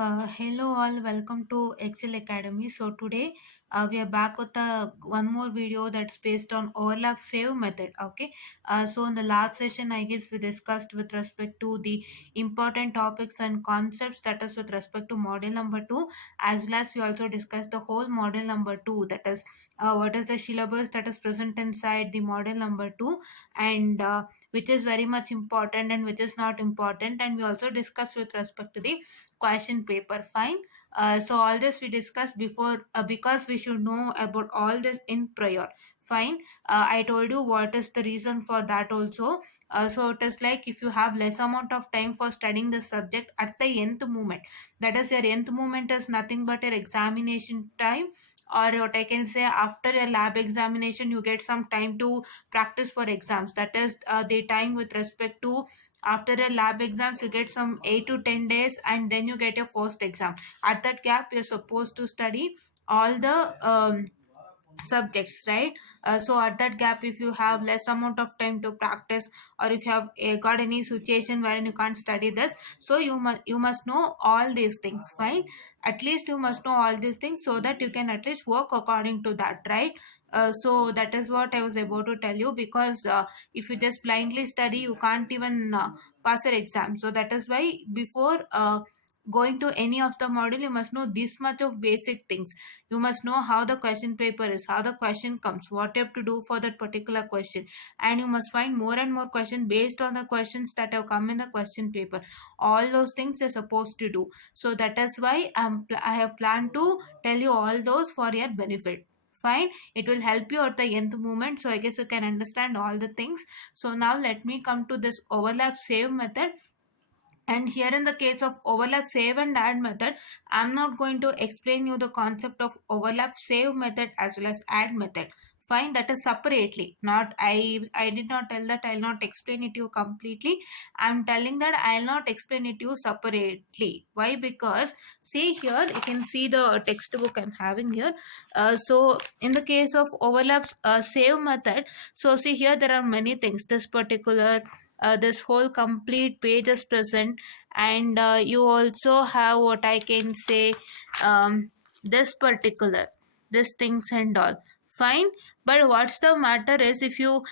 Hello all, welcome to Excel Academy. So today we are back with one more video that's based on overlap save method. Okay. So in the last session, I guess we discussed with respect to the important topics and concepts, that is with respect to model number 2, as well as we also discussed the whole model number 2, that is what is the syllabus that is present inside the model number 2, and which is very much important and which is not important, and we also discussed with respect to the question paper. Fine. So all this we discussed before, because we should know about all this in prior. Fine. I told you what is the reason for that also. So it is like, if you have less amount of time for studying the subject at the nth moment, that is, your nth moment is nothing but your examination time, or what I can say, after your lab examination you get some time to practice for exams. That is the time with respect to, after a lab exams you get some 8 to 10 days, and then you get your first exam. At that gap you're supposed to study all the subjects, right? So at that gap, if you have less amount of time to practice, or if you have got any situation wherein you can't study this, so you must know all these things. Fine. At least you must know all these things, so that you can at least work according to that, right? So that is what I was about to tell you, because if you just blindly study, you can't even pass your exam. So that is why, before going to any of the model, you must know this much of basic things. You must know how the question paper is, how the question comes, what you have to do for that particular question, and you must find more and more questions based on the questions that have come in the question paper. All those things you're supposed to do. So that is why I have planned to tell you all those for your benefit. Fine. It will help you at the nth moment, so I guess you can understand all the things. So now let me come to this overlap save method. And here, in the case of overlap save and add method, I'm not going to explain you the concept of overlap save method as well as add method. Fine. That is separately. Not I did not tell that I'll not explain it to you completely. I'm telling that I'll not explain it to you separately. Why? Because see here, you can see the textbook I'm having here. So in the case of overlap save method, so see here, there are many things. This whole complete page is present, and you also have, what I can say, this particular, this things and all. Fine. But what's the matter is, if you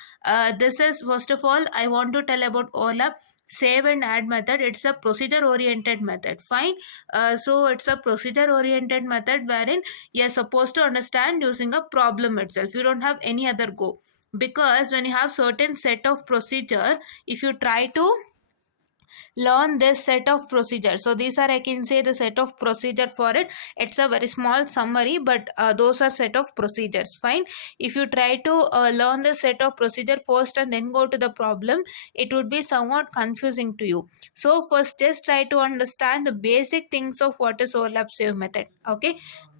this is, first of all, I want to tell about overlap save and add method. It's a procedure oriented method. Fine. So it's a procedure oriented method wherein you're supposed to understand using a problem itself. You don't have any other go, because when you have certain set of procedure, if you try to learn this set of procedure, so these are, I can say, the set of procedure for it. It's a very small summary, but those are set of procedures. Fine. If you try to learn the set of procedure first and then go to the problem, it would be somewhat confusing to you. So first, just try to understand the basic things of what is overlap save method. Okay.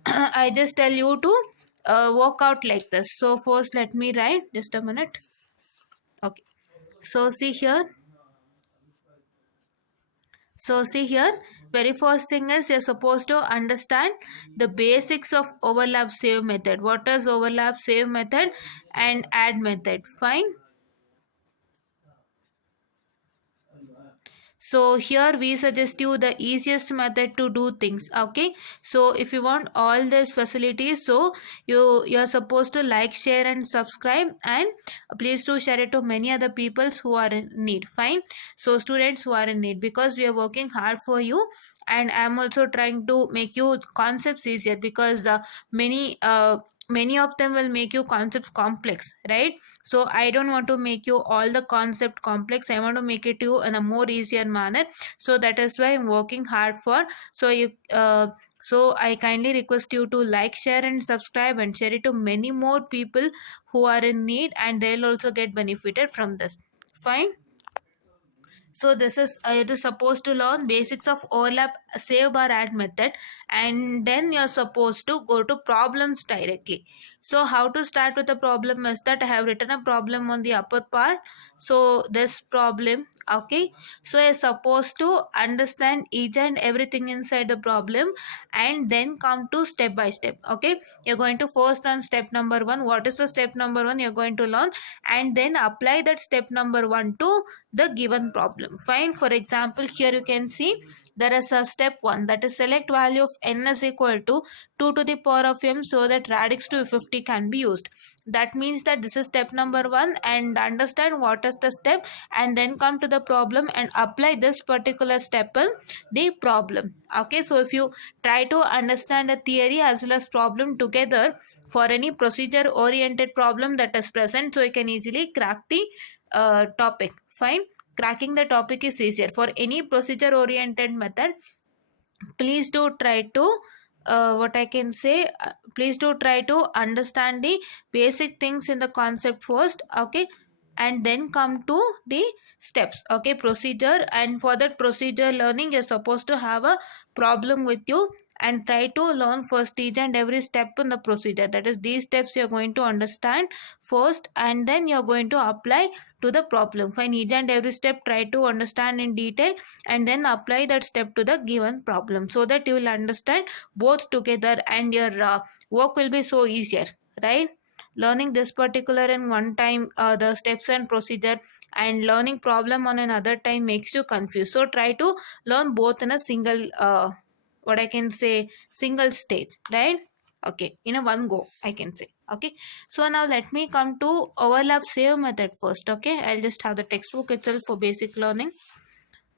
I just tell you to work out like this. So first, let me write, just a minute. Okay. So see here. So see here, very first thing is, you're supposed to understand the basics of overlap save method. What is overlap save method and add method? Fine. So here we suggest you the easiest method to do things. Okay. So if you want all these facilities, so you're supposed to like, share and subscribe, and please do share it to many other peoples who are in need. Fine. So students who are in need, because we are working hard for you, and I'm also trying to make you concepts easier, because many of them will make you concepts complex, right? So I don't want to make you all the concept complex. I want to make it you in a more easier manner. So that is why I'm working hard for. So I kindly request you to like, share and subscribe, and share it to many more people who are in need, and they'll also get benefited from this. Fine. So this is, you're supposed to learn basics of overlap save bar add method, and then you're supposed to go to problems directly. So how to start with the problem is that I have written a problem on the upper part. So this problem, okay, so you're supposed to understand each and everything inside the problem, and then come to step by step. Okay, you're going to first learn step number 1. What is the step number 1? You're going to learn, and then apply that step number 1 to the given problem. Fine. For example, here you can see there is a step 1, that is select value of n is equal to 2 to the power of m so that radix to 50 can be used. That means that this is step number 1, and understand what is the step and then come to the problem and apply this particular step in the problem. Okay, so if you try to understand the theory as well as problem together for any procedure oriented problem that is present, so you can easily crack the topic. Fine, cracking the topic is easier. For any procedure oriented method, please do try to what I can say, please do try to understand the basic things in the concept first. Okay, and then come to the steps. Okay, procedure, and for that procedure learning you're supposed to have a problem with you and try to learn first each and every step in the procedure. That is, these steps you're going to understand first and then you're going to apply to the problem. Fine, each and every step try to understand in detail and then apply that step to the given problem, so that you will understand both together and your work will be so easier, right? Learning this particular in one time, the steps and procedure, and learning problem on another time makes you confused. So try to learn both in a single what I can say, single stage, right? Okay, in a one go I can say. Okay, so now let me come to overlap save method first. Okay, I'll just have the textbook itself for basic learning.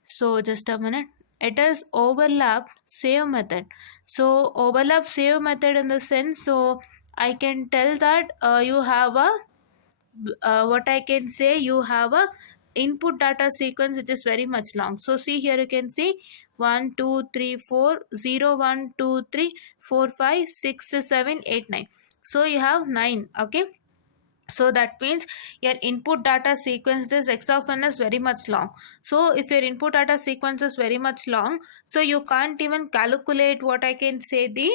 So just a minute. It is overlap save method. So overlap save method in the sense, so I can tell that you have a what I can say, you have a input data sequence which is very much long. So see here, you can see 1 2 3 4 0 1 2 3 4 5 6 7 8 9. So you have 9. Okay, so that means your input data sequence, this x of n is very much long. So if your input data sequence is very much long, so you can't even calculate what I can say, the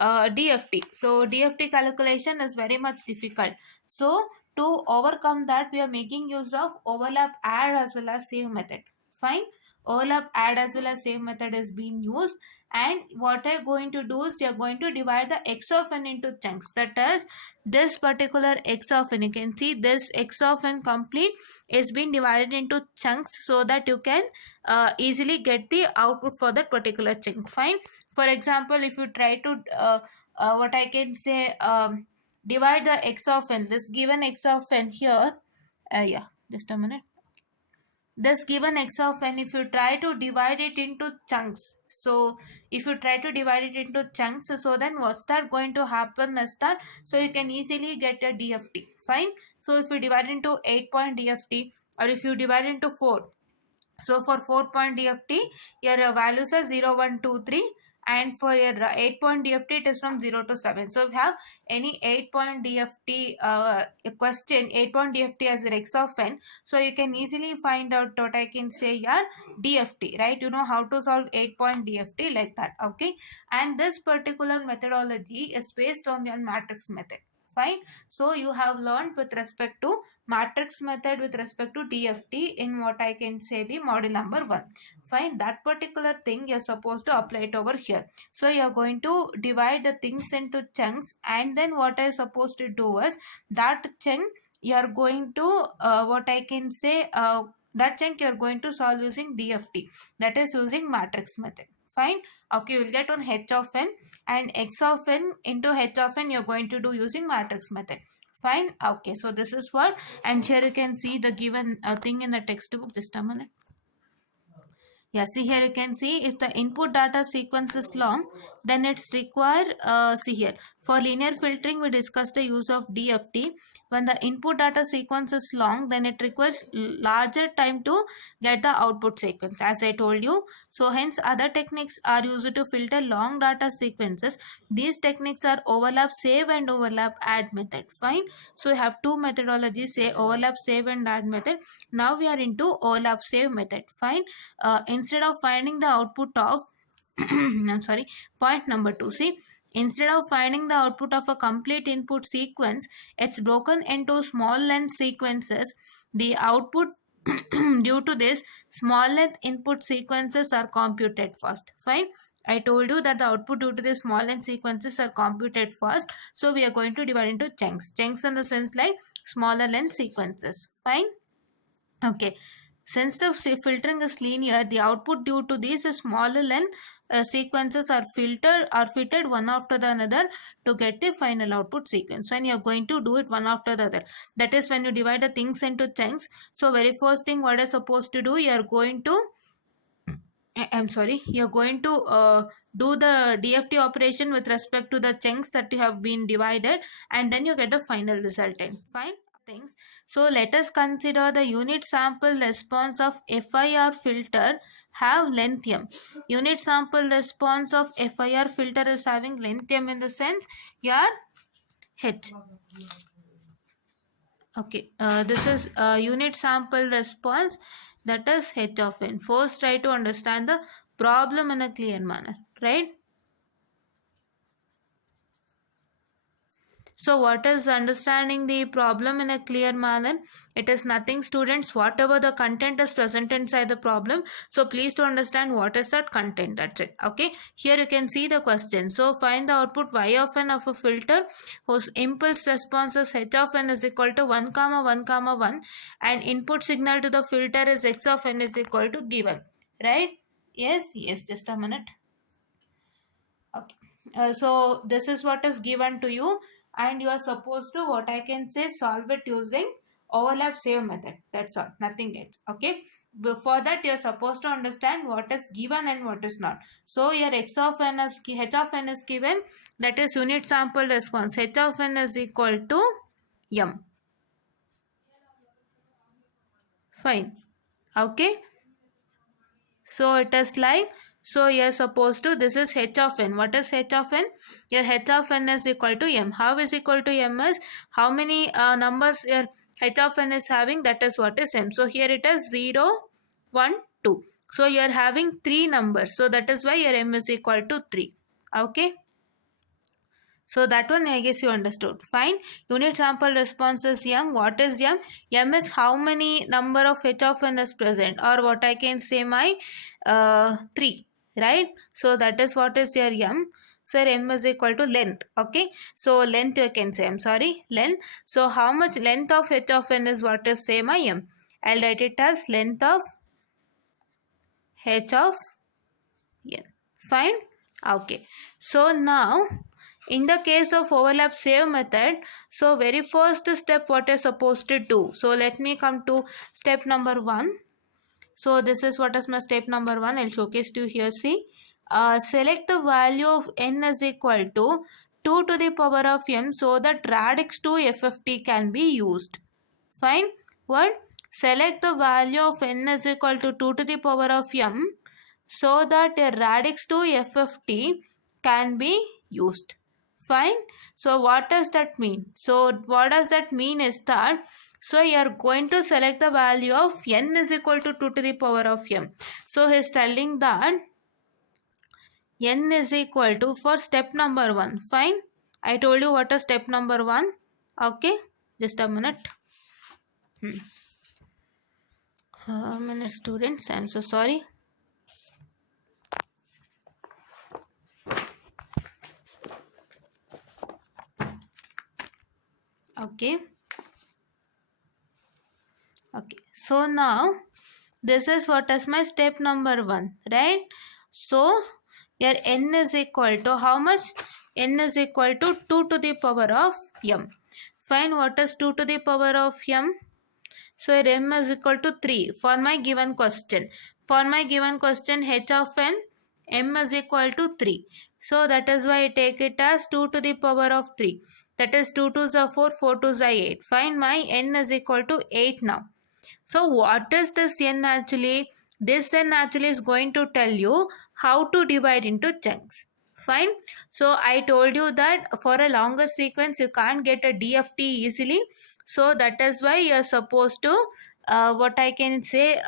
DFT. So DFT calculation is very much difficult. So to overcome that, we are making use of overlap add as well as save method. Fine, overlap add as well as save method is being used, and what I'm going to do is you're going to divide the x of n into chunks. That is, this particular x of n, you can see this x of n complete is being divided into chunks so that you can easily get the output for that particular chunk. Fine, for example, if you try to what I can say, divide the x of n, this given x of n here, yeah, just a minute, this given x of n, if you try to divide it into chunks, so if you try to divide it into chunks, so then what's that going to happen is that, so you can easily get a DFT. Fine, so if you divide into 8-point DFT, or if you divide into 4, so for 4-point DFT, your values are 0, 1, 2, 3, and for your 8-point DFT, it is from 0 to 7. So if you have any 8-point DFT question, 8-point DFT as x of n, so you can easily find out what I can say your DFT, right? You know how to solve 8-point DFT like that. Okay, and this particular methodology is based on your matrix method. Fine, so you have learned with respect to matrix method with respect to DFT in what I can say, the module number 1. Fine, that particular thing you're supposed to apply it over here. So you're going to divide the things into chunks, and then what I'm supposed to do is that chunk you're going to what I can say, that chunk you're going to solve using DFT, that is using matrix method. Fine, okay, we'll get on h of n, and x of n into h of n you're going to do using matrix method. Fine, okay, so this is what, and here you can see the given thing in the textbook. Just a minute. Yeah, see here you can see if the input data sequence is long, then it's required, see here, for linear filtering we discussed the use of DFT. When the input data sequence is long, then it requires larger time to get the output sequence, as I told you. So hence other techniques are used to filter long data sequences. These techniques are overlap save and overlap add method. Fine, so you have two methodologies, say overlap save and add method. Now we are into overlap save method. Fine, instead of finding the output of I'm sorry, point number 2, see, instead of finding the output of a complete input sequence, it's broken into small length sequences. The output due to this small length input sequences are computed first. Fine, I told you that the output due to the small length sequences are computed first, so we are going to divide into chunks in the sense like smaller length sequences. Fine, okay, Since the filtering is linear, the output due to these smaller length sequences are fitted one after the another to get the final output sequence. When you are going to do it one after the other, that is when you divide the things into chunks. So very first thing what is supposed to do, you are going to I'm sorry, you're going to do the DFT operation with respect to the chunks that you have been divided, and then you get the final resultant. Fine things. So let us consider the unit sample response of FIR filter have length m. Unit sample response of FIR filter is having length m in the sense your h. Okay, this is unit sample response, that is h of n. First try to understand the problem in a clear manner, right? So what is understanding the problem in a clear manner? It is nothing, students, whatever the content is present inside the problem. So please to understand what is that content. That's it. Okay. Here you can see the question. So find the output y of n of a filter whose impulse response is h of n is equal to 1 comma 1 comma 1 and input signal to the filter is x of n is equal to given. Right? Yes. Just a minute. Okay. So this is what is given to you, and you are supposed to, what I can say, solve it using overlap save method. That's all, nothing else. Okay. Before that, you are supposed to understand what is given and what is not. So your x of n is h of n is given, that is unit sample response. H of n is equal to m. Fine. Okay. So it is like, so you are supposed to, this is h of n. What is h of n? Your h of n is equal to m. How is equal to m is, how many numbers your h of n is having, that is what is m. So here it is 0, 1, 2. So you are having 3 numbers. So that is why your m is equal to 3. Okay. So that one I guess you understood. Fine. Unit sample response is m. What is m? M is how many number of h of n is present, or what I can say my 3. Right. So that is what is your m. So m is equal to length. Okay. So length you can say, I'm sorry, length. So how much length of h of n is what is say my m. I'll write it as length of h of n. Fine. Okay. So now in the case of overlap save method, so very first step what is supposed to do. So let me come to step number 1. So this is what is my step number 1. I'll showcase to you here. See, select the value of n is equal to 2 to the power of m so that radix 2 FFT can be used. Fine. What? Select the value of n is equal to 2 to the power of m so that a radix 2 FFT can be used. Fine. So what does that mean? So what does that mean is that, so you are going to select the value of n is equal to 2 to the power of m. So he is telling that n is equal to, for step number 1. Fine. I told you what is step number 1. Okay. Just a minute. A minute, students. I'm so sorry. Okay. So now this is what is my step number 1, right? So your n is equal to how much? N is equal to 2 to the power of m. Fine. What is 2 to the power of m? So your m is equal to 3 for my given question. For my given question, h of n, m is equal to 3. So that is why I take it as 2 to the power of 3. That is 2 2s are 4, 4 2s are 8. Find my n is equal to 8 now. So what is this n actually? This n actually is going to tell you how to divide into chunks. Fine. So I told you that for a longer sequence you can't get a DFT easily. So that is why you are supposed to what I can say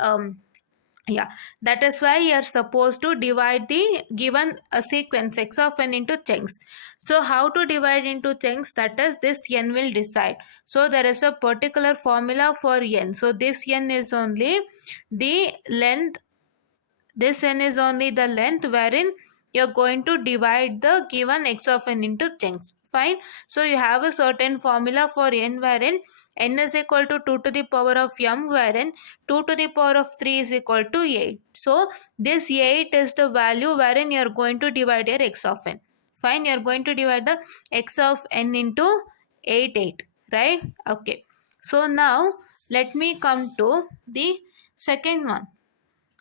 that is why you are supposed to divide the given sequence x of n into chunks. So how to divide into chunks, that is this n will decide. So there is a particular formula for n. So this n is only the length, this n is only the length wherein you are going to divide the given x of n into chunks. Fine. So you have a certain formula for n wherein n is equal to 2 to the power of m, wherein 2 to the power of 3 is equal to 8. So this 8 is the value wherein you are going to divide your x of n. Fine, you are going to divide the x of n into 8, right? Okay. So now let me come to the second one.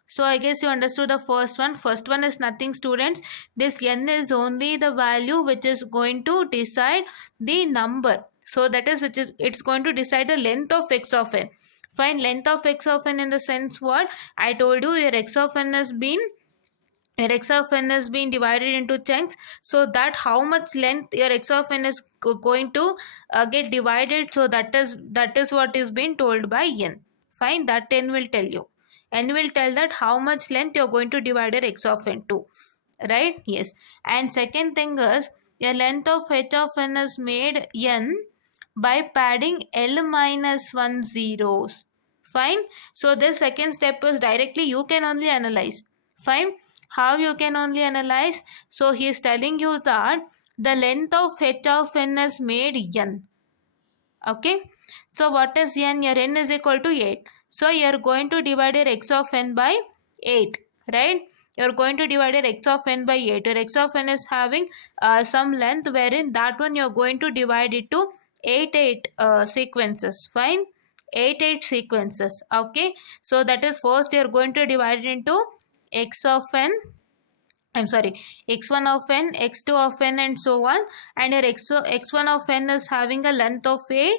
So I guess you understood the first one. First one is nothing, students. This n is only the value which is going to decide the number. So that is which is it's going to decide the length of x of n. Find length of x of n in the sense what I told you, your x of n has been your x of n has been divided into chunks, so that how much length your x of n is going to get divided, so that is what is being told by n. Fine, that n will tell you. N will tell that how much length you're going to divide your x of n to, right? Yes. And second thing is, your length of h of n is made n by padding l minus 1 zeros. Fine. So this second step is directly you can only analyze. Fine. How you can only analyze? So he is telling you that the length of h of n is made n. Okay. So what is n? Your n is equal to 8. So you are going to divide your x of n by 8. Right? You are going to divide your x of n by 8. Your x of n is having some length, wherein that one you are going to divide it to 8 sequences. Fine. 8 sequences. Okay. So that is first you are going to divide it into x of n, I'm sorry, x1 of n, x2 of n, and so on. And your x1 of n is having a length of 8.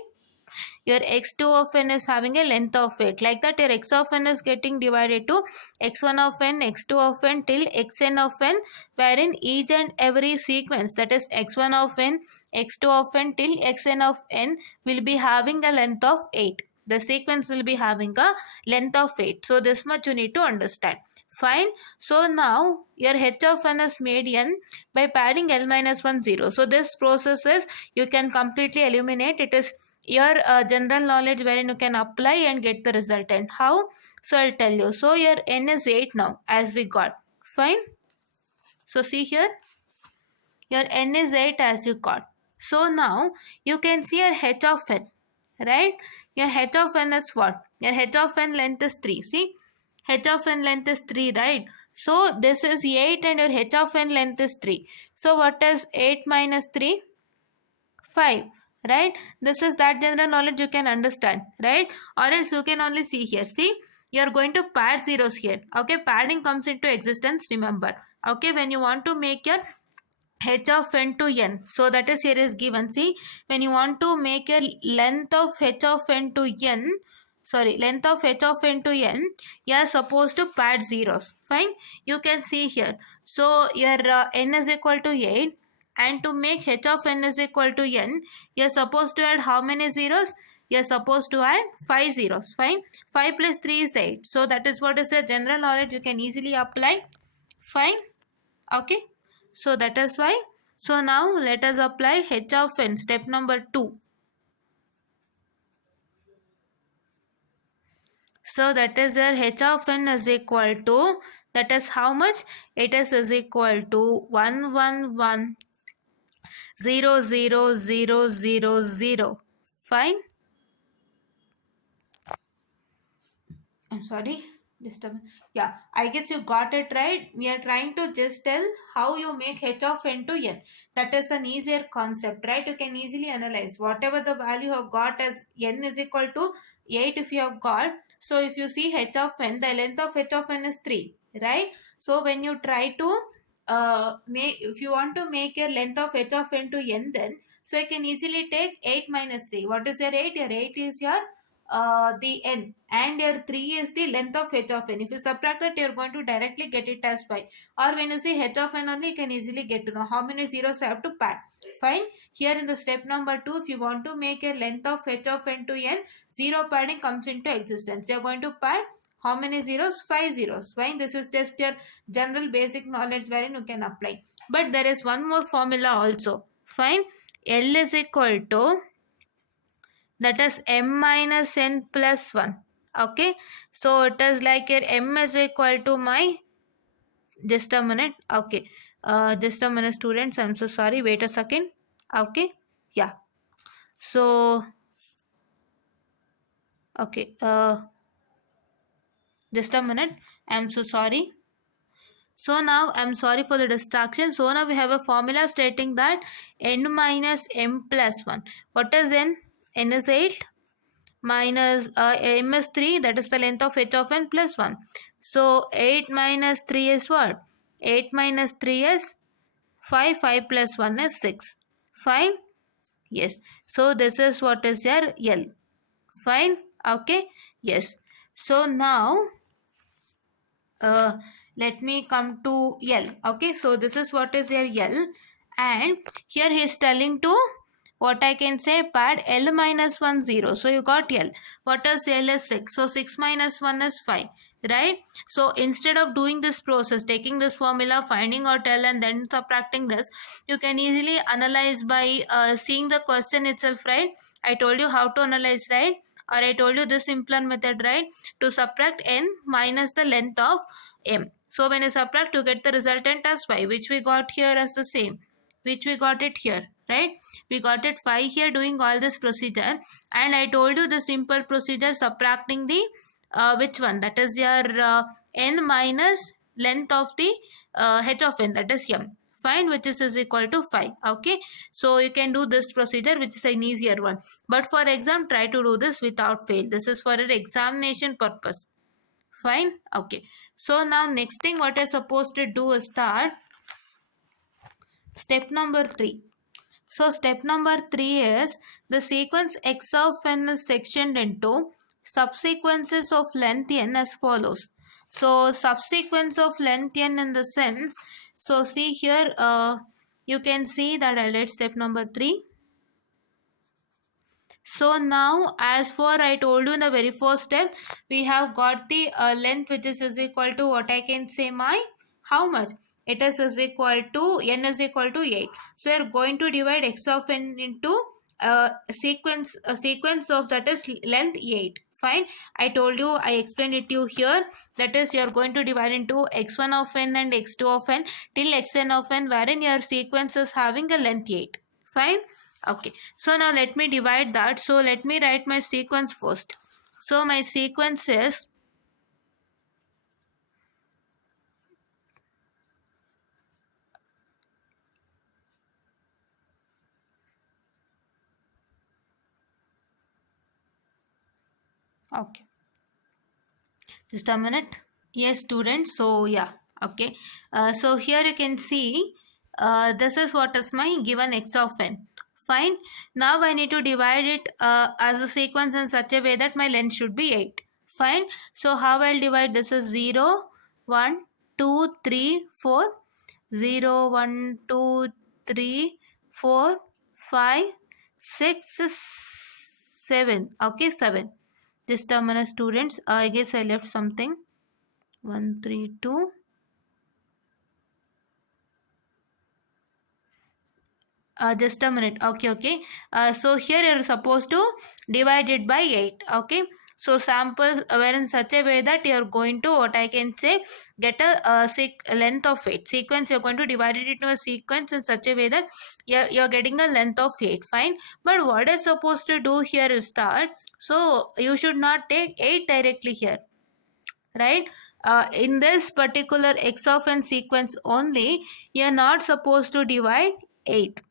Your x2 of n is having a length of 8. Like that, your x of n is getting divided to x1 of n, x2 of n till xn of n, wherein each and every sequence, that is x1 of n, x2 of n till xn of n, will be having a length of 8. The sequence will be having a length of 8. So this much you need to understand. Fine. So now your h of n is made n by padding l minus 1 0. So this process is you can completely eliminate. It is your general knowledge wherein you can apply and get the resultant. How? So I'll tell you. So your n is 8 now as we got. Fine. So see here. Your n is 8 as you got. So now you can see your h of n. Right? Your h of n is what? Your h of n length is 3. See? H of n length is 3, right? So this is 8 and your h of n length is 3. So what is 8 minus 3? 5. Right? This is that general knowledge you can understand. Right? Or else you can only see here. See? You are going to pad zeros here. Okay? Padding comes into existence. Remember. Okay? When you want to make your h of n to n, so that is here is given. See, when you want to make a length of h of n to n, length of h of n to n, you are supposed to pad zeros. Fine, you can see here. So your n is equal to 8, and to make h of n is equal to n, you are supposed to add how many zeros? You are supposed to add 5 zeros. Fine, 5 plus 3 is 8. So that is what is the general knowledge you can easily apply. Fine. Okay. So that is why. So now let us apply h of n, step number 2. So that is your h of n is equal to, that is how much? It is equal to 111,000,000. Fine. I'm sorry. Yeah, I guess you got it right. We are trying to just tell how you make h of n to n. That is an easier concept, right? You can easily analyze whatever the value you have got as n is equal to 8 if you have got. So if you see h of n, the length of h of n is 3, right? So when you try to if you want to make your length of h of n to n, then so you can easily take 8 minus 3. What is your 8? Your 8 is your the n, and your 3 is the length of h of n. If you subtract that, you're going to directly get it as 5. Or when you see h of n only, you can easily get to know how many zeros I have to pad. Fine. Here in the step number 2, if you want to make a length of h of n to n, zero padding comes into existence. You're going to pad how many zeros? 5 zeros. Fine. This is just your general basic knowledge wherein you can apply. But there is one more formula also. Fine. L is equal to, that is m minus n plus 1. Okay. So it is like here m is equal to my, just a minute. Okay. Just a minute, students. I'm so sorry. Wait a second. Okay, yeah. So okay, just a minute. I'm so sorry. So now I'm sorry for the distraction. So now we have a formula stating that n minus m plus 1. What is n? N is 8 minus m is 3, that is the length of h of n plus 1. So 8 minus 3 is what? 8 minus 3 is 5. 5 plus 1 is 6. Fine? Yes. So this is what is your L. Fine? Okay? Yes. So now uh, let me come to L. Okay, so this is what is your L, and here he is telling to what I can say, pad L minus 1 0. So you got L. What is L is 6. So 6 minus 1 is 5. Right? So instead of doing this process, taking this formula, finding out L and then subtracting this, you can easily analyze by seeing the question itself, right? I told you how to analyze, right? Or I told you this simpler method, right? To subtract n minus the length of m. So when you subtract, you get the resultant as 5, which we got here as the same, which we got it here, right? We got it 5 here doing all this procedure, and I told you the simple procedure subtracting the which one, that is your n minus length of the h of n, that is m. Fine, which is equal to 5. Okay, so you can do this procedure, which is an easier one, but for exam try to do this without fail. This is for an examination purpose. Fine. Okay, so now next thing what you're supposed to do is start step number 3. So step number 3 is the sequence x of n is sectioned into subsequences of length n as follows. So subsequence of length n in the sense, so see here, you can see that I'll write step number 3. So now as for I told you in the very first step, we have got the length which is equal to what I can say my, how much? It is equal to, n is equal to 8. So you're going to divide x of n into a sequence of that is length 8. Fine. I told you, I explained it to you here. That is, you're going to divide into x1 of n and x2 of n till xn of n, wherein your sequence is having a length 8. Fine. Okay, so now let me divide that. So let me write my sequence first. So my sequence is okay. Just a minute. Yes, students. So yeah, okay. So here you can see this is what is my given x of n. Fine. Now I need to divide it as a sequence in such a way that my length should be 8. Fine. So how I'll divide this is 0, 1, 2, 3, 4. 0, 1, 2, 3, 4, 5, 6, 7. Okay, 7. Just a minute, students. I guess I left something. 1, 3, 2. Just a minute. Okay. So here you're supposed to divide it by 8. Okay. So samples were in such a way that you're going to, what I can say, get a length of 8. Sequence, you're going to divide it into a sequence in such a way that you're getting a length of 8. Fine. But what I'm supposed to do here is that, so you should not take 8 directly here. Right? In this particular x of n sequence only, you're not supposed to divide 8.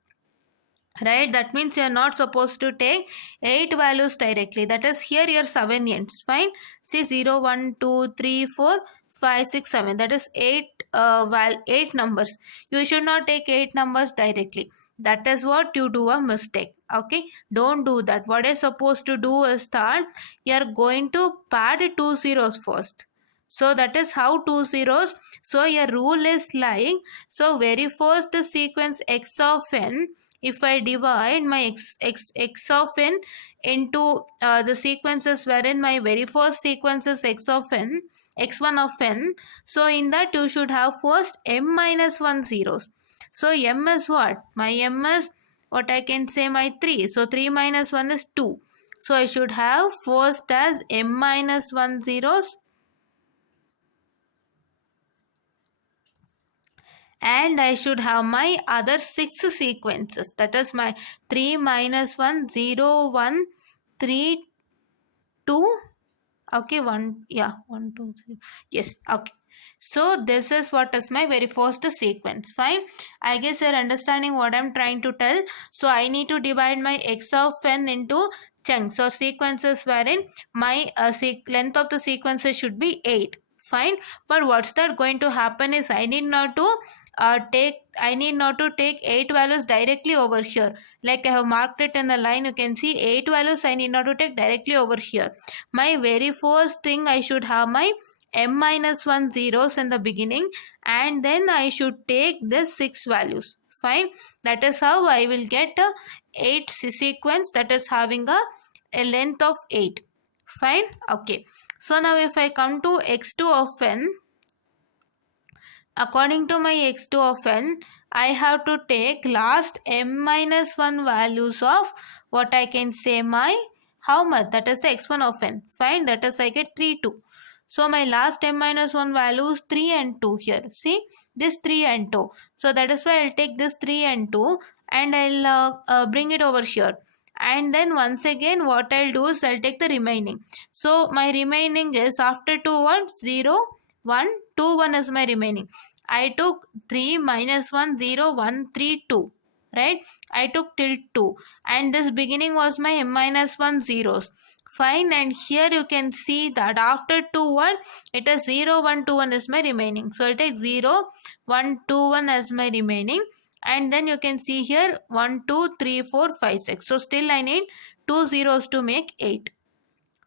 Right, that means you are not supposed to take 8 values directly. That is, here your 7 ends. Fine. See 0, 1, 2, 3, 4, 5, 6, 7. That is 8 8 numbers. You should not take 8 numbers directly. That is what you do a mistake. Okay, don't do that. What you're supposed to do is that you are going to pad 2 zeros first. So that is how 2 zeros. So your rule is like, so very first the sequence x of n, if I divide my x of n into the sequences wherein my very first sequence is x of n, x1 of n, so in that you should have first m minus 1 zeros. So m is what? My m is what I can say, my 3. So 3 minus 1 is 2. So I should have first as m minus 1 zeros, and I should have my other 6 sequences, that is my 3 minus 1 0 1 3 2. Okay, 1, yeah, 1 2 3, yes, okay. So this is what is my very first sequence. Fine, I guess you're understanding what I'm trying to tell. So I need to divide my x of n into chunks or sequences wherein my length of the sequences should be 8. Fine, but what's that going to happen is I need not to take 8 values directly over here. Like I have marked it in the line, you can see 8 values I need not to take directly over here. My very first thing, I should have my m minus 1 zeros in the beginning, and then I should take this 6 values. Fine, that is how I will get a 8 sequence that is having a length of 8. Fine, okay. So now if I come to x2 of n, according to my x2 of n, I have to take last m minus 1 values of what I can say my how much, that is the x1 of n. Fine, that is I get 3 2. So my last m minus 1 values 3 and 2 here. See this 3 and 2. So that is why I'll take this 3 and 2 and I'll bring it over here. And then once again what I'll do is I'll take the remaining. So my remaining is after 2 what? 0 1 2 1 is my remaining. I took 3 minus 1 0 1 3 2, right? I took till 2 and this beginning was my m minus 1 zeros. Fine, and here you can see that after 2 1 it is 0 1 2 1 is my remaining. So I'll take 0 1 2 1 as my remaining, and then you can see here 1 2 3 4 5 6. So still I need 2 zeros to make 8.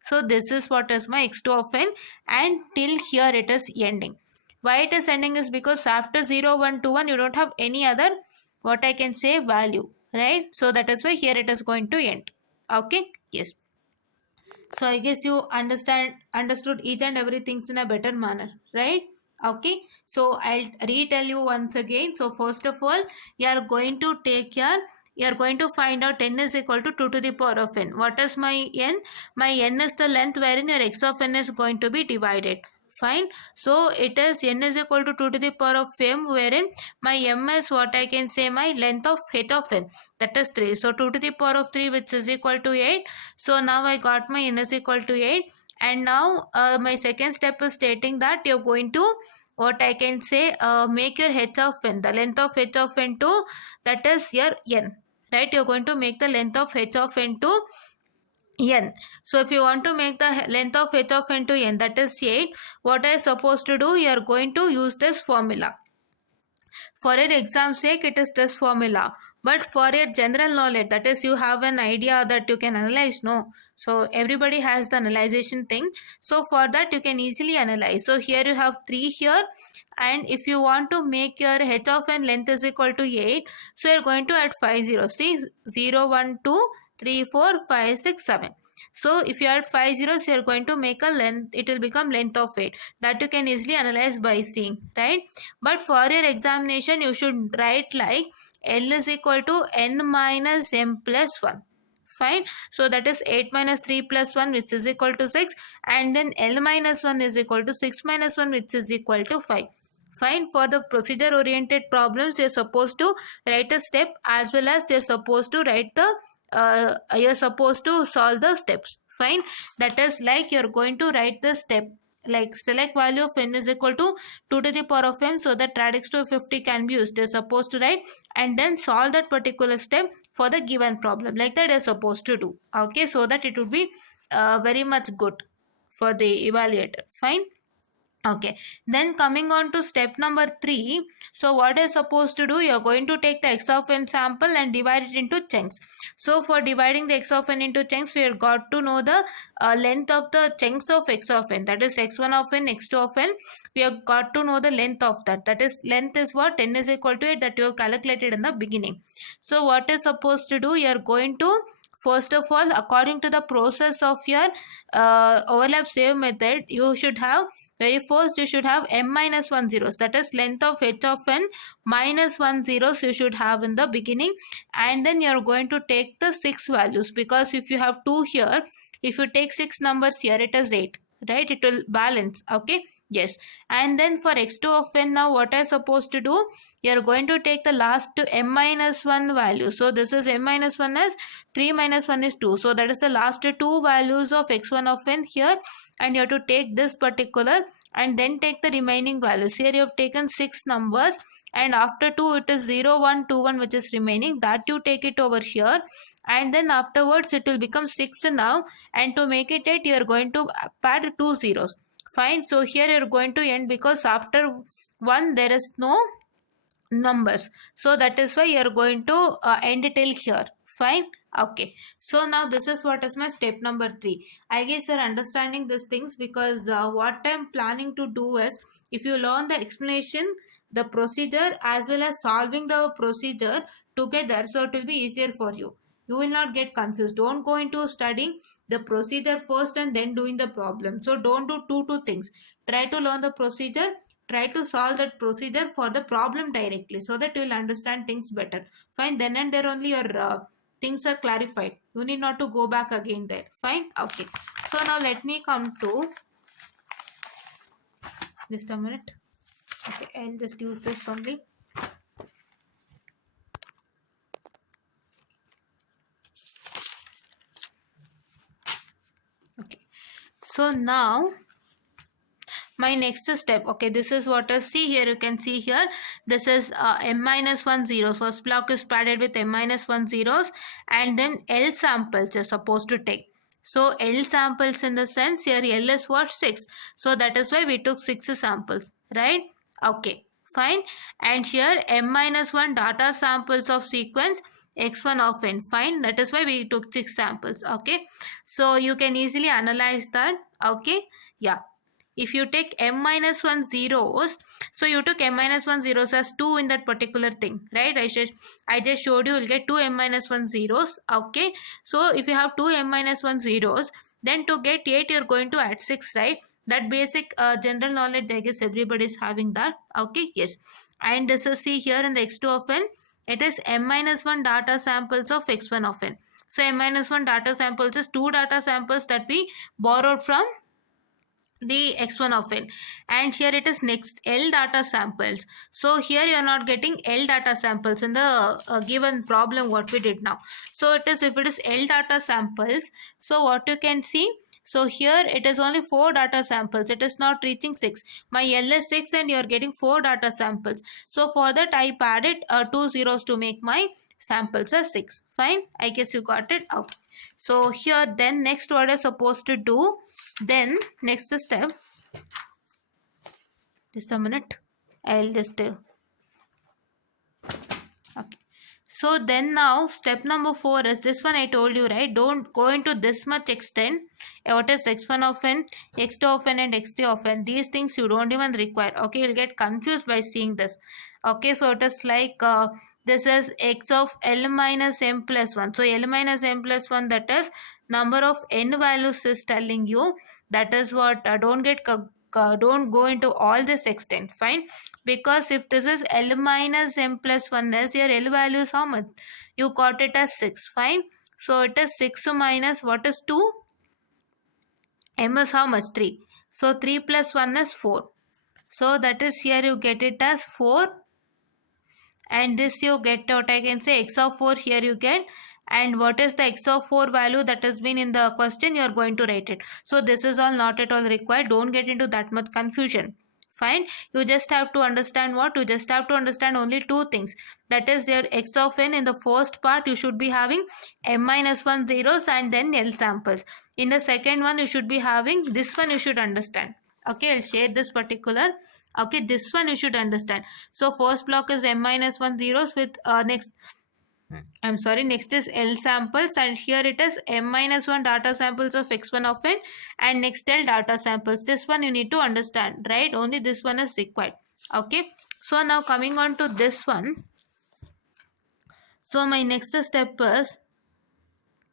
So this is what is my x2 of n, and till here it is ending. Why it is ending is because after 0 1 2 1 you don't have any other what I can say value, right? So that is why here it is going to end. Okay, yes. So I guess you understood each and everything in a better manner, right? Okay, so I'll retell you once again. So first of all, you are going to take your, you are going to find out n is equal to 2 to the power of n. What is my n? My n is the length wherein your x of n is going to be divided. Fine. So it is n is equal to 2 to the power of m, wherein my m is what I can say my length of h of n, that is 3. So 2 to the power of 3, which is equal to 8. So now I got my n is equal to 8. And now my second step is stating that you're going to what I can say make your h of n, the length of h of n to, that is your n, right? You're going to make the length of h of n to n. So if you want to make the length of h of n to n, that is 8, what I supposed to do, you are going to use this formula. For your exam sake, it is this formula. But for your general knowledge, that is you have an idea that you can analyze, no? So everybody has the analyzation thing. So for that you can easily analyze. So here you have 3 here. And if you want to make your h of n length is equal to 8, so you're going to add 5 zeros. See 0, 1, 2, 3, 4, 5, 6, 7. So if you add 5 zeros, you are going to make a length, it will become length of 8. That you can easily analyze by seeing, right? But for your examination, you should write like L is equal to n minus m plus 1. Fine. So that is 8 minus 3 plus 1, which is equal to 6. And then L minus 1 is equal to 6 minus 1, which is equal to 5. Fine. For the procedure oriented problems, you're supposed to write a step as well as you're supposed to write the you're supposed to solve the steps. Fine. That is like you're going to write the step like select value of n is equal to 2 to the power of m, so that radix to 50 can be used. You're supposed to write and then solve that particular step for the given problem. Like that you're supposed to do. Okay, so that it would be very much good for the evaluator. Fine. Okay, then coming on to step number 3. So what you're supposed to do, you're going to take the x of n sample and divide it into chunks. So for dividing the x of n into chunks, we have got to know the length of the chunks of x of n, that is x1 of n, x2 of n. We have got to know the length of that, that is length is what, n is equal to 8, that you have calculated in the beginning. So what you're supposed to do, you're going to first of all, according to the process of your overlap save method, you should have, very first you should have m minus 1 zeros, that is length of h of n minus 1 zeros you should have in the beginning. And then you are going to take the 6 values, because if you have 2 here, if you take 6 numbers here, it is 8. right? It will balance. Okay, yes. And then for x2 of n, now what are supposed to do? You're going to take the last to m minus 1 value. So this is m minus 1 is 3 minus 1 is 2. So that is the last two values of x1 of n here, and you have to take this particular and then take the remaining values. Here you have taken 6 numbers, and after 2 it is 0 1 2 1 which is remaining, that you take it over here, and then afterwards it will become 6 now, and to make it 8 you are going to add 2 zeros. Fine. So here you are going to end because after 1 there is no numbers, so that is why you are going to end till here. Fine. Okay, so now this is what is my step number 3. I guess you're understanding these things, because what I'm planning to do is, if you learn the explanation, the procedure, as well as solving the procedure together, so it will be easier for you. You will not get confused. Don't go into studying the procedure first and then doing the problem. So don't do two things. Try to learn the procedure, try to solve that procedure for the problem directly, so that you will understand things better. Fine. Then and there only your things are clarified. You need not to go back again there. Fine. Okay, so now let me come to, just a minute. Okay, I'll just use this only. Okay, so now my next step. Okay, this is what I see here. You can see here, this is m minus 1 0. First block is padded with m minus 1 zeros, and then L samples you're supposed to take. So L samples, in the sense here L is what? 6. So that is why we took 6 samples, right? Okay, fine. And here m minus 1 data samples of sequence x1 of n. Fine, that is why we took 6 samples. Okay, so you can easily analyze that. Okay, yeah. If you take m minus 1 zeros, so you took m minus 1 zeros as 2 in that particular thing, right? I just showed you, you'll get 2 m minus 1 zeros. Okay, so if you have 2 m minus 1 zeros, then to get 8 you're going to add 6, right? That basic general knowledge, I guess everybody is having that. Okay, yes. And this is, see here in the x2 of n, it is m minus 1 data samples of x1 of n. So m minus 1 data samples is 2 data samples that we borrowed from the x1 of n, and here it is next L data samples. So here you are not getting L data samples in the given problem what we did now. So it is, if it is L data samples, so what you can see, so here it is only 4 data samples, it is not reaching 6. My L is 6 and you are getting 4 data samples. So for that I added 2 zeros to make my samples as 6. Fine, I guess you got it. Okay, so here then next what is supposed to do, then next step, just a minute, I'll just okay. So then now step number 4 is this one. I told you, right, don't go into this much extent. What is x1 of n, x2 of n and x3 of n, these things you don't even require. Okay, you'll get confused by seeing this. Okay, so it is like this is x of L minus m plus 1. So L minus m plus 1, that is number of n values is telling you. That is what, don't go into all this extent. Fine, because if this is L minus m plus 1 is, your L value is how much? You got it as 6. Fine, so it is 6 minus what is 2? M is how much? 3. So 3 plus 1 is 4. So that is, here you get it as 4, and this you get, what I can say, x of 4 here you get. And what is the x of 4 value that has been in the question, you are going to write it. So this is all not at all required. Don't get into that much confusion. Fine, you just have to understand what? You just have to understand only 2 things. That is, your x of n, in the first part you should be having m minus 1 zeros and then L samples. In the second one you should be having this one, you should understand. Okay, I'll share this particular. Okay, this one you should understand. So first block is m minus 1 zeros with next is L samples, and here it is m minus 1 data samples of x1 of n, and next L data samples. This one you need to understand, right? Only this one is required. Okay, so now coming on to this one. So my next step is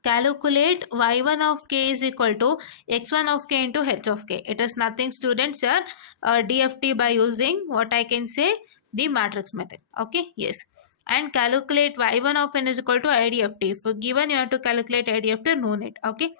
calculate y1 of k is equal to x1 of k into h of k. It is nothing, students, here DFT by using what I can say, the matrix method. Okay, yes. And calculate y1 of n is equal to IDFT. If given, you have to calculate IDFT, no need. Okay,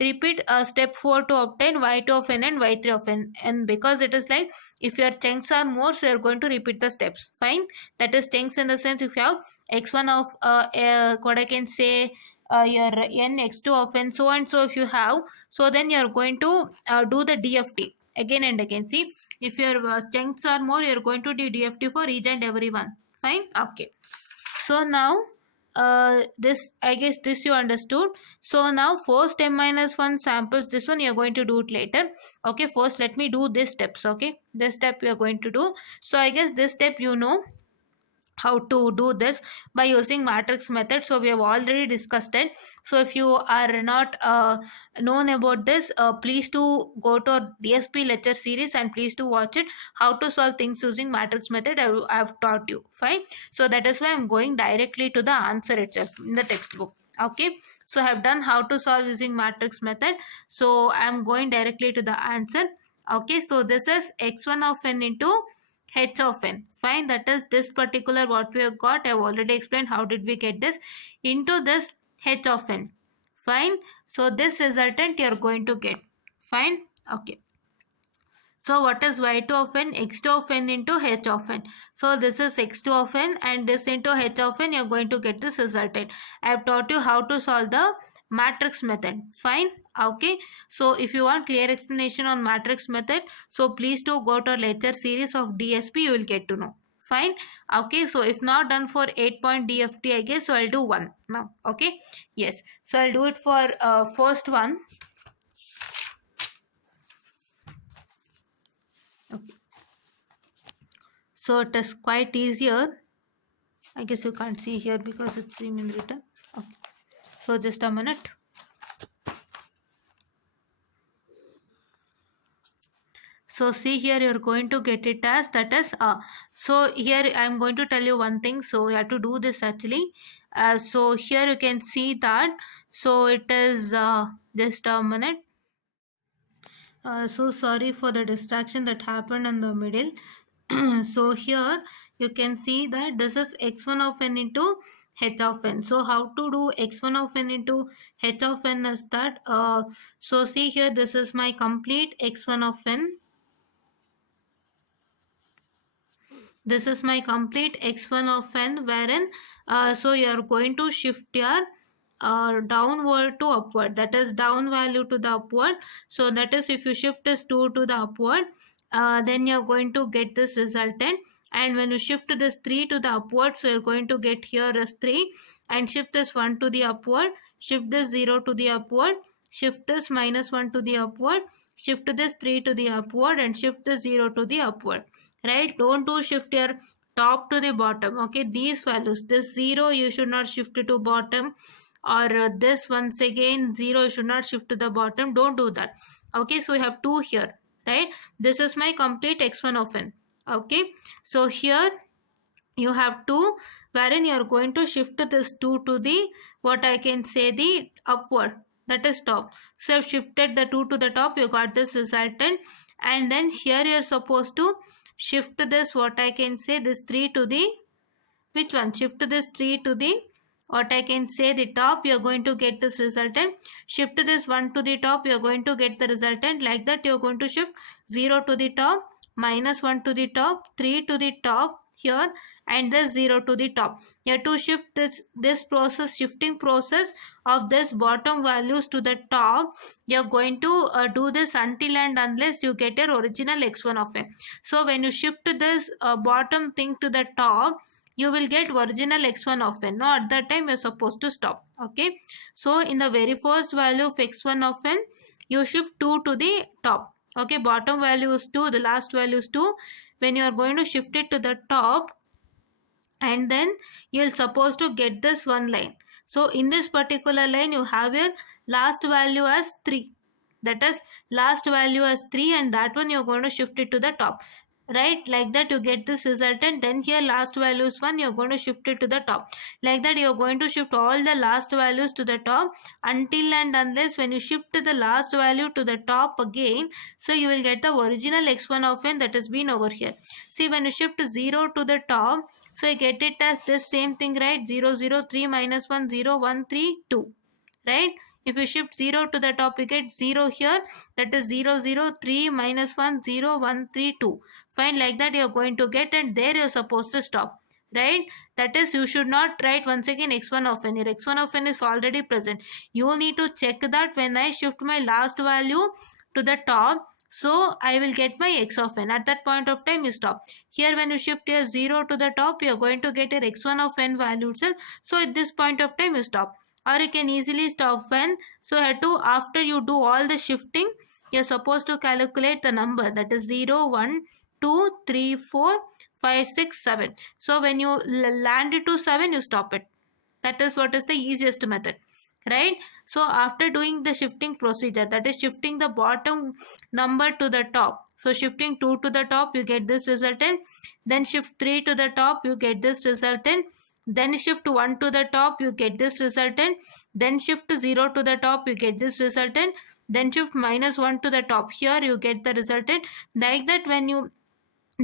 repeat step 4 to obtain y2 of n and y3 of n. And because it is like, if your chunks are more, so you're going to repeat the steps. Fine. That is chunks in the sense, if you have x1 of what I can say, your n, x2 of n, so and so if you have, so then you're going to do the DFT again and again. See, if your chunks are more, you're going to do DFT for each and every one. Fine. Okay, so now this, I guess this you understood. So now first m minus 1 samples, this one you're going to do it later. Okay, first let me do this steps. Okay, this step you're going to do. So I guess this step you know how to do this by using matrix method, so we have already discussed it. So if you are not known about this, please to go to our DSP lecture series and please to watch it, how to solve things using matrix method. I've taught you. Fine. So that is why I'm going directly to the answer itself in the textbook. Okay, so I have done how to solve using matrix method, so I'm going directly to the answer. Okay, so this is x1 of n into h of n. Fine, that is this particular what we have got. I have already explained how did we get this into this h of n. Fine, so this resultant you are going to get. Fine. Okay, so what is y2 of n? x2 of n into h of n. So this is x2 of n and this into h of n. You are going to get this resultant. I have taught you how to solve the matrix method. Fine. Okay, so if you want clear explanation on matrix method, so please to go to our lecture series of DSP, you will get to know. Fine. Okay, so if not done for 8-point DFT, I guess, so I'll do one now. Okay, yes, so I'll do it for first one. Okay, so it is quite easier. I guess you can't see here because it's in written. Okay, so just a minute. So see here, you're going to get it as that is so here I'm going to tell you one thing, so you have to do this actually. So here you can see that, so it is just a minute. So sorry for the distraction that happened in the middle. So here you can see that this is x1 of n into h of n. So how to do x1 of n into h of n is that, so see here, this is my complete x1 of n. This is my complete x1 of n, wherein so you are going to shift your downward to upward, that is down value to the upward. So that is, if you shift this 2 to the upward, then you're going to get this resultant. And when you shift this 3 to the upward, so you're going to get here as 3, and shift this 1 to the upward, shift this 0 to the upward, shift this minus 1 to the upward, shift this 3 to the upward, and shift this 0 to the upward. Right, don't do shift your top to the bottom. Okay, these values, this 0 you should not shift to bottom, or this once again 0 you should not shift to the bottom. Don't do that. Okay, so we have 2 here, right? This is my complete x1 of n. Okay, so here you have 2, wherein you are going to shift this 2 to the, what I can say, the upward, that is top. So I've shifted the 2 to the top, you got this resultant. And then here you are supposed to shift this, what I can say, this 3 to the, which one, shift this 3 to the, what I can say, the top, you are going to get this resultant. Shift this 1 to the top, you are going to get the resultant. Like that you are going to shift 0 to the top, minus 1 to the top, 3 to the top here, and this 0 to the top. You have to shift this process, shifting process of this bottom values to the top. You are going to do this until and unless you get your original x1 of n. So when you shift this bottom thing to the top, you will get original x1 of n. Now at that time you're supposed to stop. Okay, so in the very first value of x1 of n, you shift 2 to the top. Okay, bottom value is 2, the last value is 2. When you are going to shift it to the top, and then you'll supposed to get this one line. So in this particular line you have your last value as 3, that is last value as 3, and that one you're going to shift it to the top. right? Like that you get this resultant. Then here last value is 1, you're going to shift it to the top. Like that you're going to shift all the last values to the top until and unless when you shift the last value to the top again, so you will get the original x1 of n that has been over here. See, when you shift 0 to the top, so you get it as this same thing, right? 0 0 3 minus 1 0 1 3 2, right? If you shift 0 to the top, you get 0 here, that is 0 0 3 minus 1 0 1 3 2. Fine, like that you're going to get, and there you're supposed to stop, right? That is, you should not write once again x1 of n. Your x1 of n is already present. You will need to check that when I shift my last value to the top, so I will get my x of n. At that point of time, you stop. Here when you shift your 0 to the top, you're going to get your x1 of n value itself. So at this point of time, you stop. Or you can easily stop when, so after you do all the shifting, you're supposed to calculate the number, that is 0 1 2 3 4 5 6 7. So when you land it to 7, you stop it. That is what is the easiest method, right? So after doing the shifting procedure, that is shifting the bottom number to the top, so shifting 2 to the top, you get this resultant. Then shift 3 to the top, you get this resultant. Then shift 1 to the top, you get this resultant. Then shift 0 to the top, you get this resultant. Then shift minus 1 to the top, here you get the resultant. Like that when you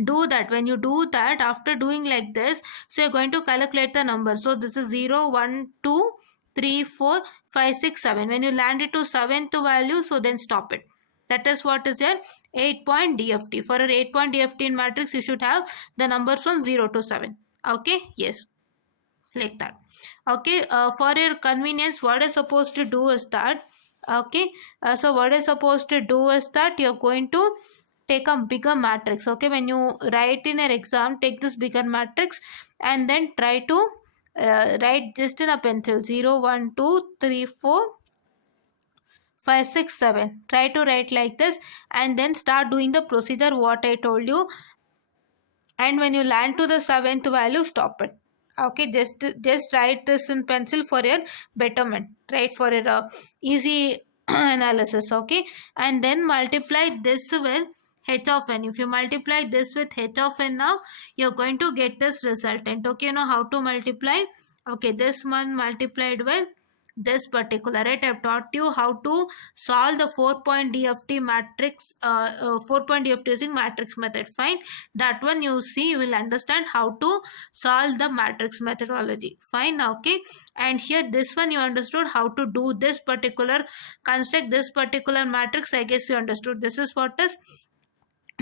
do that, after doing like this, so you're going to calculate the number. So this is 0 1 2 3 4 5 6 7. When you land it to 7th value, so then stop it. That is what is your 8-point DFT. For an 8-point DFT in matrix, you should have the numbers from 0 to 7. Okay, yes, like that. Okay, for your convenience, what is supposed to do is that, okay, so what is supposed to do is that you're going to take a bigger matrix. Okay, when you write in an exam, take this bigger matrix and then try to write just in a pencil 0 1 2 3 4 5 6 7. Try to write like this and then start doing the procedure what I told you. And when you land to the 7th value, stop it. Okay, just write this in pencil for your betterment, right? For your easy analysis. Okay, and then multiply this with h of n. If you multiply this with h of n, now you're going to get this resultant. Okay, you know how to multiply. Okay, this one multiplied with this particular, right? I've taught you how to solve the 4-point DFT matrix, 4-point DFT using matrix method. Fine, that one you see, you will understand how to solve the matrix methodology. Fine, okay. And here this one you understood how to do this particular, construct this particular matrix. I guess you understood. This is what is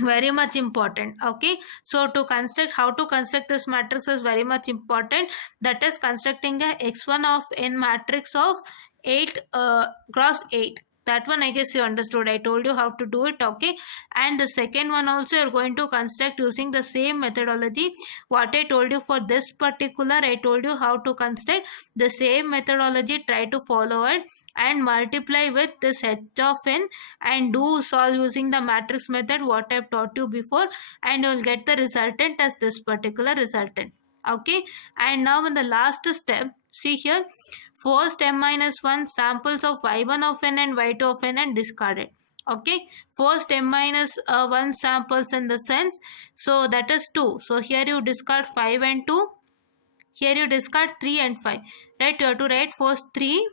very much important. Okay, so to construct, how to construct this matrix is very much important. That is constructing a x1 of n matrix of 8 cross 8. That one I guess you understood. I told you how to do it. Okay, and the second one also you're going to construct using the same methodology what I told you. For this particular, I told you how to construct the same methodology. Try to follow it and multiply with this h of n and do solve using the matrix method what I've taught you before, and you will get the resultant as this particular resultant. Okay, and now in the last step, see here, first m minus 1 samples of y1 of n and y2 of n and discard it. Okay, first m minus 1 samples in the sense, so that is 2. So here you discard 5 and 2. Here you discard 3 and 5. Right, you have to write first 3.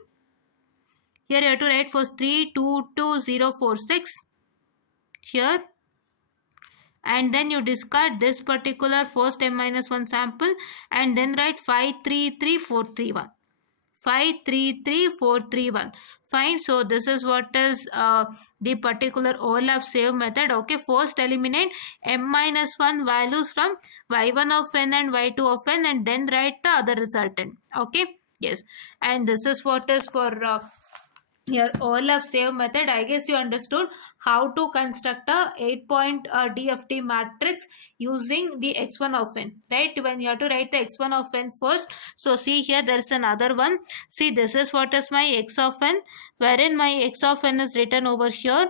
Here you have to write first 3 2 2 0 4 6 here, and then you discard this particular first m minus 1 sample and then write 5 3 3 4 3 1. 5 3 3 4 3 1. Fine, so this is what is the particular overlap save method. Okay, first eliminate m minus 1 values from y1 of n and y2 of n and then write the other resultant. Okay, yes, and this is what is for your overlap save method. I guess you understood how to construct a 8-point DFT matrix using the x1 of n, right? When you have to write the x1 of n first, so see here there is another one. See, this is what is my x of n, wherein my x of n is written over here.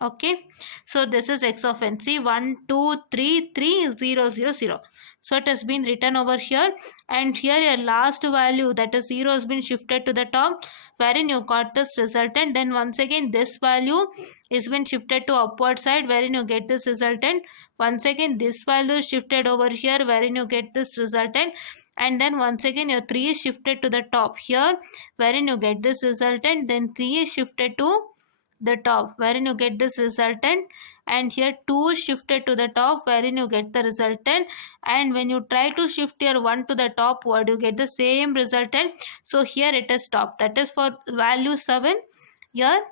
Okay, so this is x of n. See, 1 2 3 3 0 0 0. So it has been written over here, and here your last value, that is 0, has been shifted to the top, wherein you got this resultant. Then once again this value is been shifted to upward side, wherein you get this resultant. Once again this value is shifted over here, wherein you get this resultant. And then once again your 3 is shifted to the top here, wherein you get this resultant. Then 3 is shifted to the top, wherein you get this resultant. And here 2 is shifted to the top, wherein you get the resultant. And when you try to shift your 1 to the top word, you get the same resultant. So here it is stopped. That is for value 7. Here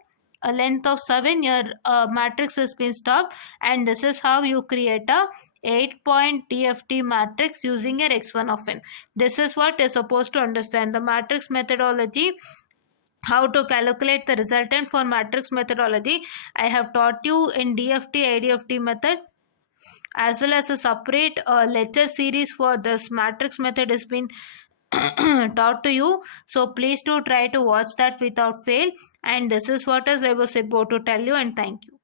a length of 7, your matrix has been stopped. And this is how you create a 8-point DFT matrix using your x1 of n. This is what is supposed to understand the matrix methodology. How to calculate the resultant for matrix methodology, I have taught you in DFT, IDFT method, as well as a separate lecture series for this matrix method has been taught to you. So please do try to watch that without fail. And this is what I was about to tell you, and thank you.